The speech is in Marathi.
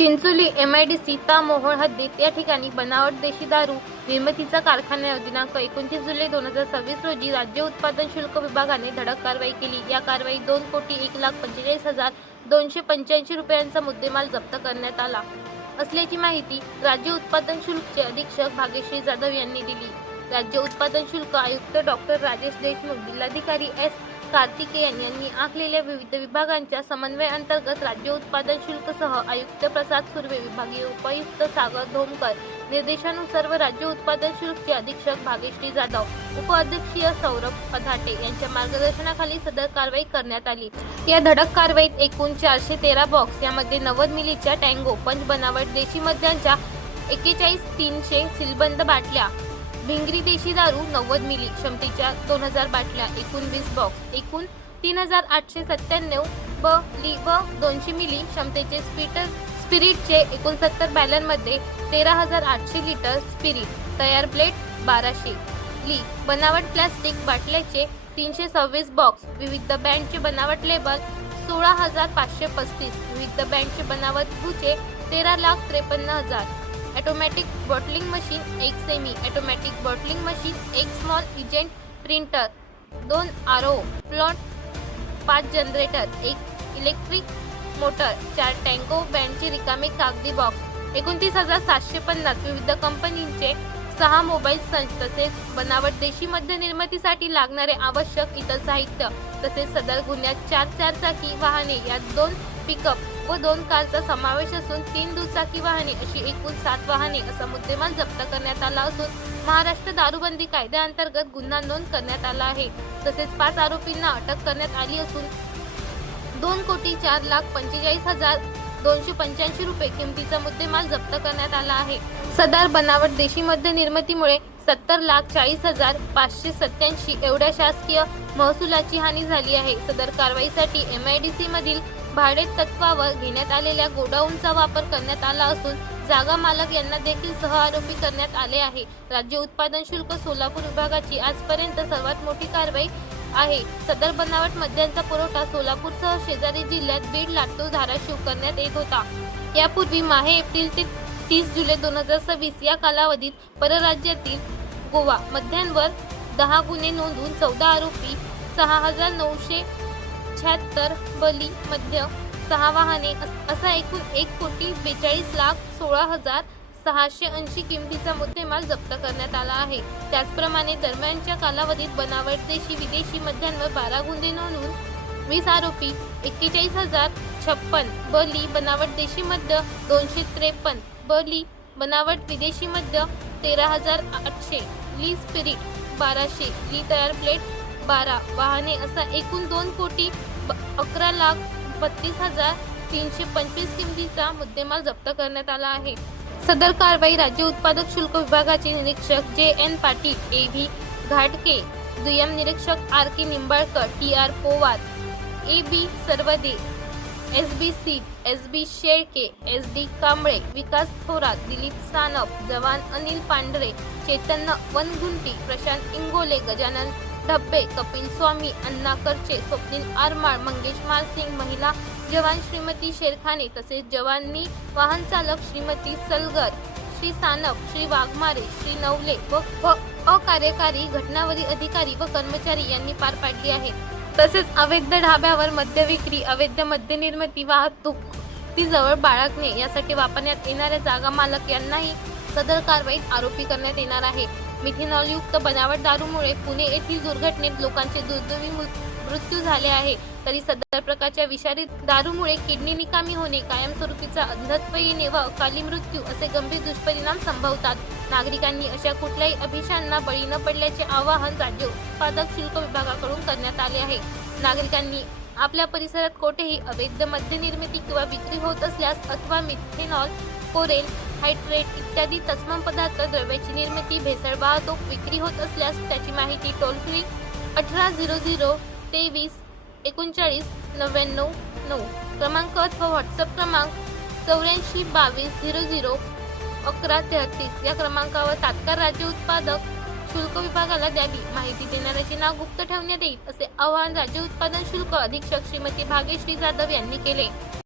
चिंचोली एमआयडीसी ता मोहोळ हद्दीत या ठिकाणी बनावट देशी दारू निर्मितीचा कारखान्यावर दिनांक 29 जुलै 2026 रोजी राज्य उत्पादन शुल्क विभागाने धडक कारवाई केली। या कारवाईत 2,45,285 रुपयांचा मुद्देमाल जप्त करण्यात आला असल्याची माहिती राज्य उत्पादन शुल्कचे अधीक्षक भाग्यश्री जाधव यांनी दिली। राज्य उत्पादन शुल्क आयुक्त डॉक्टर राजेश देशमुख, जिल्हाधिकारी एस कार्तिकेयन यांनी आखलेल्या विविध विभागांच्या समन्वय अंतर्गत राज्य उत्पादन शुल्कसह आयुक्त प्रसाद सुर्वे, विभागीय उपायुक्त सागर धोमकर निर्देशानुसार व राज्य उत्पादन शुल्कचे अधीक्षक भाग्यश्री जाधव, उपअधीक्षक सौरभ अधाटे यांच्या मार्गदर्शनाखाली सदर कारवाई करण्यात आली। या धडक कारवाईत एकूण 413 बॉक्स, यामध्ये 90 मिलीच्या टँगो पंच बनावट देशी मद्याच्या 41,300 सीलबंद बाटल्या, भिंगरी देशी दारू 90 मिली क्षमतेच्या 2000 बाटल्या, एकूण 20 बॉक्स, एकूण 3,897 ली व 200 मिली क्षमतेचे स्पिरिटचे 69 बॅलरमध्ये 13,800 लिटर स्पिरिट, तयार प्लेट 1200 ली, बनावट प्लास्टिक बाटल्याचे 326 बॉक्स, विविध बँडचे बनावट लेबल 16,535, विविध बँडचे बनावट बुचे 13,53,000, automatic bottling machine 1 semi automatic bottling machine, 1 small एजेंट प्रिंटर, 2 आरओ प्लॉट, 5 जनरेटर, 1 इलेक्ट्रिक मोटर, 4 टँगो बँडचे रिकामे कागदी बॉक्स, 29,750 विविध कंपनीचे 6 मोबाईल संच, तसेच बनावट देशी मद्य निर्मितीसाठी लागणारे आवश्यक इतर साहित्य, तसेच सदर गुन्ह्यात 4 चारचाकी वाहने, यात 2 पिकअप व 2 कारचा समावेश असून 3 दुचाकी वाहने अशी एकूण 7 वाहने असा मुद्देमाल जप्त करण्यात आला असून महाराष्ट्र दारूबंदी कायद्याअंतर्गत गुन्हा नोंद करण्यात आला आहे। तसेच 5 आरोपींना अटक करण्यात आली असून 2,04,45,285 रुपये किमतीचा मुद्देमाल जप्त करण्यात आला आहे। सदर बनावट देशी मद्य निर्मितीमुळे 70,40,587 एवढ्या शासकीय महसुलाची हानी झाली आहे। सदर कारवाईसाठी एमआयडीसी मधील भाडे तत्वावर घेण्यात आलेल्या गोडाऊनचा वापर करण्यात आला असून जागा मालक यांना देखील सह आरोपी करण्यात आले आहे। राज्य उत्पादन शुल्क सोलापूर विभागाची आजपर्यंत सर्वात मोठी कारवाई आहे। सदर बनावट मद्यांचा पुरवठा सोलापूरसह शेजारी जिल्ह्यात बीड, लातूर, धाराशिव करण्यात येत होता। यापूर्वी माहे एप्रिल ते 30 जुलै 2026 या कालावधीत परराज्यातील गोवा मद्यांवर 10 गुन्हे नोंदवून 14 आरोपी, 6,976 बली मद्य, 6 वाहने असा एकूण 1,42,16,680 किमतीचा मुद्देमाल जप्त करण्यात आला आहे। त्याचप्रमाणे दरम्यानच्या कालावधीत बनावट देशी विदेशी मद्यांवर 12 गुन्हे नोंदवून 20 आरोपी, 41,056 बली बनावट देशी मद्य, 253 बली बनावट विदेशी मद्य, 13,800 ली स्पिरिट, 1200 ली तयार प्लेट, 12 वाहने असा एकूण 2,11,32,325 किमतीचा मुद्देमाल जप्त करण्यात आला आहे। सदर कारवाई राज्य उत्पादक शुल्क विभागाचे निरीक्षक जे.एन. पाटील, ए.व्ही. घाटके, दुय्यम निरीक्षक R K. Nimbalkar, T R. Powar, A B. Sarwade, S B. Seet, S B. Shelke, S D. Kamble, Vikas Thorat, Dilip Sanap, जवान अनिल पांढरे, चैतन्य वनगुंटी, प्रशांत इंगोले, गजानन ढब्बे, कपिल स्वामी, अण्णा करचे, स्वप्नील आरमाळ, मंगेश मालसिंग, महिला जवान श्रीमती शेरखाने, तसेच जवानी वाहन चालक श्रीमती सलगर, श्री सानप, श्री वाघमारे, श्री नवले व अकार्यकारी घटनावरी अधिकारी व कर्मचारी यांनी पार पाडली आहे। तसेच अवैध ढाब्यावर मद्य विक्री, अवैध मद्य निर्मिती, वाहतूक ती जवळ बाळगणे यासाठी वापरण्यात येणाऱ्या जागा मालक यांनाही सदर कारवाईत आरोपी करण्यात येणार आहे। मिथेनॉल युक्त बनावट दारूमुळे पुणे येथील दुर्घटनेत लोकांचे दुर्दैवी मृत्यू झाले आहे, तरी सदर प्रकारच्या विषारी दारूमुळे किडनी निकामी होणे, कायमस्वरूपीचा अंधत्व येणे व अकाली मृत्यू असे गंभीर दुष्परिणाम संभवतात। नागरिकांनी अशा कुठल्याही अभिशांना बळी न पडल्याचे आवाहन राज्य उत्पादक शुल्क विभागाकडून करण्यात आले आहे। नागरिकांनी आपल्या परिसरात कोठेही अवैध मद्य निर्मिती किंवा विक्री होत असल्यास अथवा मिथेनॉल, कोरेन, हायड्रेट इत्यादी तत्सम पदार्थ द्रव्याची निर्मिती, भेसळ, वाहतूक, विक्री होत असल्यास त्याची माहिती टोल फ्री 1800 23 39 99 क्रमांक अथवा व्हॉट्सअप क्रमांक 84 22 00 11 33 या क्रमांकावर तात्काळ राज्य उत्पादक शुल्क विभागाला द्यावी। माहिती देणाऱ्याचे नाव गुप्त ठेवण्यात येईल असे आवाहन राज्य उत्पादन शुल्क अधीक्षक श्रीमती भाग्यश्री जाधव यांनी केले।